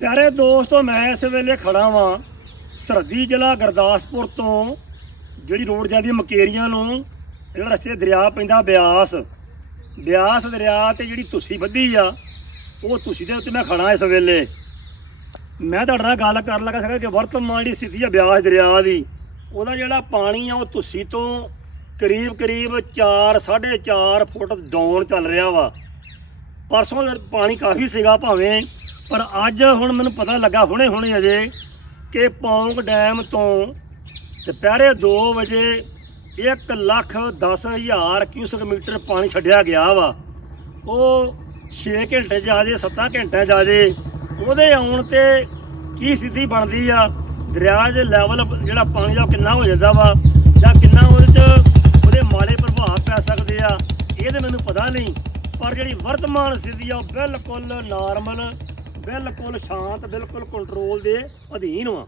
ਪਿਆਰੇ ਦੋਸਤੋ, ਮੈਂ ਇਸ ਵੇਲੇ ਖੜਾ ਵਾਂ ਸਰਹੱਦੀ ਜ਼ਿਲ੍ਹਾ ਗੁਰਦਾਸਪੁਰ ਤੋਂ, ਜਿਹੜੀ ਰੋਡ ਜਾਂਦੀ ਮਕੇਰੀਆਂ ਨੂੰ, ਜਿਹੜਾ ਰਸਤੇ ਦਰਿਆ ਪੈਂਦਾ ਬਿਆਸ। ਬਿਆਸ ਦਰਿਆ ਤੇ ਜਿਹੜੀ ਤੁਸੀਂ ਵੱਧੀ ਆ, ਉਹ ਤੁਸੀਂ ਦੇ ਉੱਤੇ ਮੈਂ ਖੜਾ ਇਸ ਵੇਲੇ। ਮੈਂ ਤੁਹਾਡੇ ਨਾਲ ਗੱਲ ਕਰਨ ਲੱਗਾ ਸੀਗਾ ਕਿ ਵਰਤਮਾਨ ਜਿਹੜੀ ਸਥਿਤੀ ਆ ਬਿਆਸ ਦਰਿਆ ਦੀ, ਉਹਦਾ ਜਿਹੜਾ ਪਾਣੀ ਆ ਉਹ ਤੁਸੀਂ ਤੋਂ ਕਰੀਬ ਕਰੀਬ 4 4.5 ਫੁੱਟ ਡਾਊਨ ਚੱਲ ਰਿਹਾ ਵਾ। ਪਰਸੋਂ ਪਾਣੀ ਕਾਫੀ ਸੀਗਾ ਭਾਵੇਂ ਪਰ ਅੱਜ ਹੁਣ ਮੈਨੂੰ ਪਤਾ ਲੱਗਾ ਹੁਣੇ ਹੁਣੇ ਅਜੇ ਕਿ ਪੌਂਗ ਡੈਮ ਤੋਂ ਦੁਪਹਿਰੇ 2 ਵਜੇ 1 ਲੱਖ 10 ਹਜ਼ਾਰ ਕਿਊਸਕ ਮੀਟਰ ਪਾਣੀ ਛੱਡਿਆ ਗਿਆ ਵਾ। ਉਹ 6 ਘੰਟੇ ਜਾਦੇ 7 ਘੰਟੇ ਜੇ ਉਹਦੇ ਆਉਣ ਤੇ ਕੀ ਸਥਿਤੀ ਬਣਦੀ ਆ? ਦਰਿਆ ਦੇ ਲੈਵਲ ਜਿਹੜਾ ਪਾਣੀ ਦਾ ਉਹ ਕਿੰਨਾ ਹੋ ਜਾਂਦਾ ਵਾ? ਜਾਂ ਕਿੰਨਾ ਉਹਦੇ ਚ ਉਹਦੇ ਮਾੜੇ ਪ੍ਰਭਾਵ ਪੈ ਸਕਦੇ ਆ? ਇਹ ਤੇ ਮੈਨੂੰ ਪਤਾ ਨਹੀਂ, ਪਰ ਜਿਹੜੀ ਵਰਤਮਾਨ ਸਥਿਤੀ ਆ ਉਹ ਬਿਲਕੁਲ ਨਾਰਮਲ ਬਿਲਕੁਲ ਸ਼ਾਂਤ ਬਿਲਕੁਲ ਕੰਟਰੋਲ ਦੇ ਅਧੀਨ ਵਾ।